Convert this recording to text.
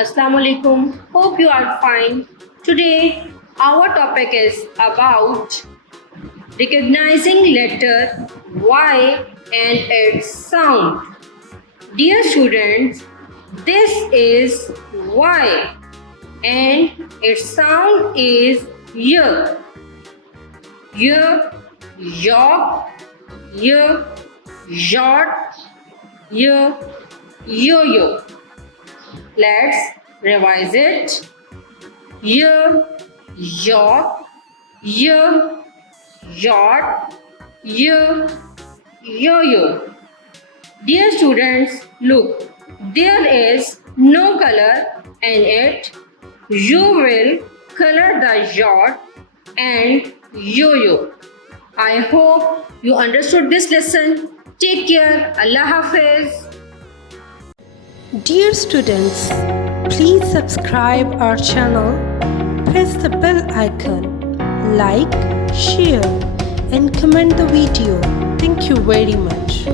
Assalamu alaikum. Hope you are fine. Today our topic is about recognizing letter Y and its sound. Dear students, this is Y and its sound is Y. Y, yaw, y, yacht, y, yo-yo. Let's revise it. Y, yaw, y, yacht, y, yo-yo. Dear students, look, there is no color in it. You will color the yacht and yo-yo. I hope you understood this lesson. Take care. Allah Hafiz. Dear students, please subscribe our channel, press the bell icon, like, share and comment the video. Thank you very much.